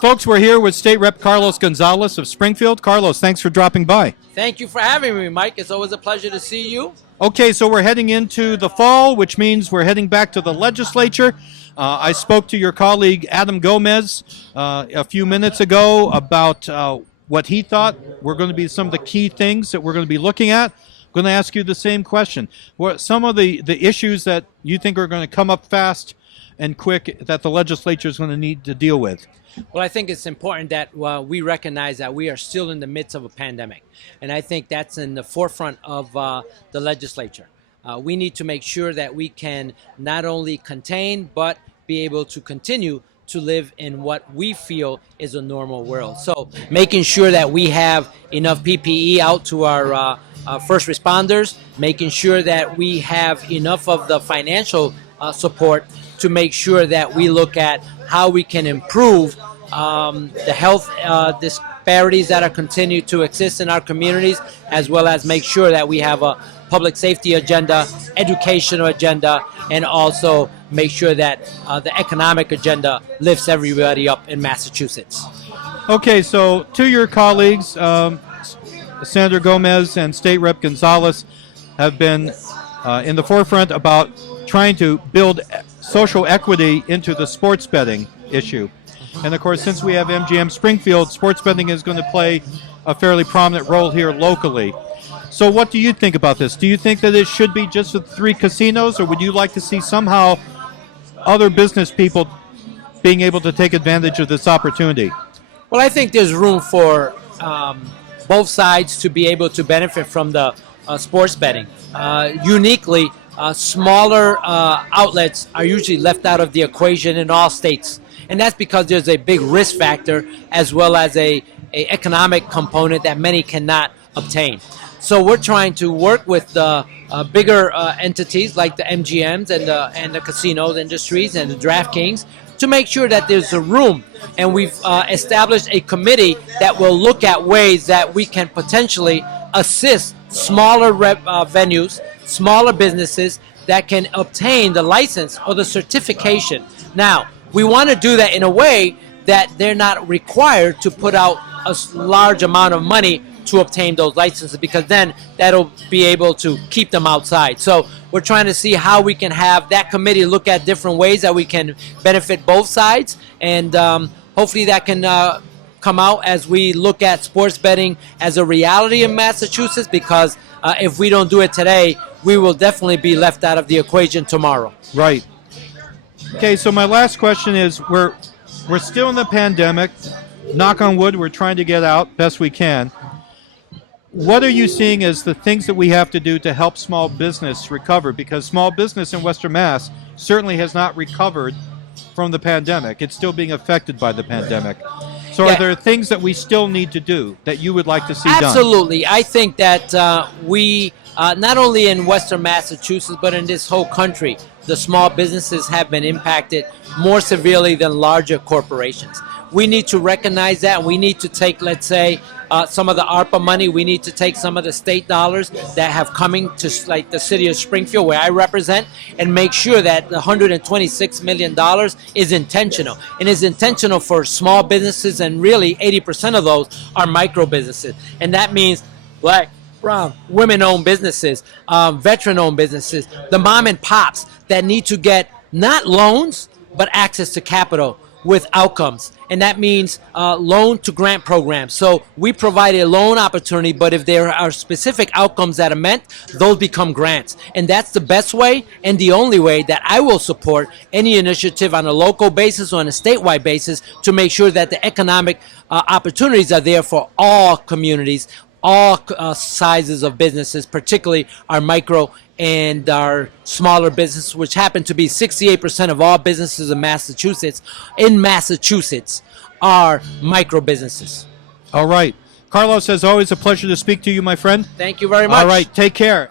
Folks, we're here with State Rep Carlos Gonzalez of Springfield. Carlos, thanks for dropping by. Thank you for having me, Mike. It's always a pleasure to see you. Okay, so we're heading into the fall, which means we're heading back to the legislature. I spoke to your colleague Adam Gomez a few minutes ago about what he thought were going to be some of the key things that we're going to be looking at. I'm going to ask you the same question. What some of the issues that you think are going to come up fast and quick that the legislature is going to need to deal with? Well, I think it's important that we recognize that we are still in the midst of a pandemic. And I think that's in the forefront of the legislature. We need to make sure that we can not only contain, but be able to continue to live in what we feel is a normal world. So making sure that we have enough PPE out to our first responders, making sure that we have enough of the financial support to make sure that we look at how we can improve the health disparities that are continue to exist in our communities, as well as make sure that we have a public safety agenda, educational agenda, and also make sure that the economic agenda lifts everybody up in Massachusetts. Okay, so to your colleagues, Senator Gomez and State Rep Gonzalez have been in the forefront about trying to build social equity into the sports betting issue. And of course, since we have MGM Springfield, sports betting is going to play a fairly prominent role here locally. So what do you think about this? Do you think that it should be just the 3 casinos, or would you like to see somehow other business people being able to take advantage of this opportunity? Well, I think there's room for both sides to be able to benefit from the sports betting. Uniquely, smaller outlets are usually left out of the equation in all states. And that's because there's a big risk factor as well as a economic component that many cannot obtain. So we're trying to work with the bigger entities like the MGMs and the casinos industries and the DraftKings to make sure that there's a room. And we've established a committee that will look at ways that we can potentially assist smaller venues, smaller businesses that can obtain the license or the certification. Now, we want to do that in a way that they're not required to put out a large amount of money to obtain those licenses, because then that'll be able to keep them outside. So we're trying to see how we can have that committee look at different ways that we can benefit both sides, and hopefully that can come out as we look at sports betting as a reality in Massachusetts, because if we don't do it today, we will definitely be left out of the equation tomorrow. Right. Okay, so my last question is, we're still in the pandemic. Knock on wood, we're trying to get out best we can. What are you seeing as the things that we have to do to help small business recover? Because small business in Western Mass certainly has not recovered from the pandemic. It's still being affected by the pandemic. So are there things that we still need to do that you would like to see done? Absolutely. I think that we, not only in Western Massachusetts, but in this whole country, the small businesses have been impacted more severely than larger corporations. We need to recognize that. We need to take, let's say, some of the ARPA money. We need to take some of the state dollars that have coming to, like, the city of Springfield, where I represent, and make sure that the $126 million is intentional. And is intentional for small businesses, and really 80% of those are micro businesses. And that means Black, brown, women-owned businesses, veteran-owned businesses, the mom and pops that need to get not loans, but access to capital with outcomes. And that means loan to grant programs. So we provide a loan opportunity, but if there are specific outcomes that are met, those become grants. And that's the best way and the only way that I will support any initiative on a local basis or on a statewide basis to make sure that the economic opportunities are there for all communities, all sizes of businesses, particularly our micro and our smaller businesses, which happen to be 68% of all businesses in Massachusetts, are micro businesses. All right. Carlos, as always, a pleasure to speak to you, my friend. Thank you very much. All right. Take care.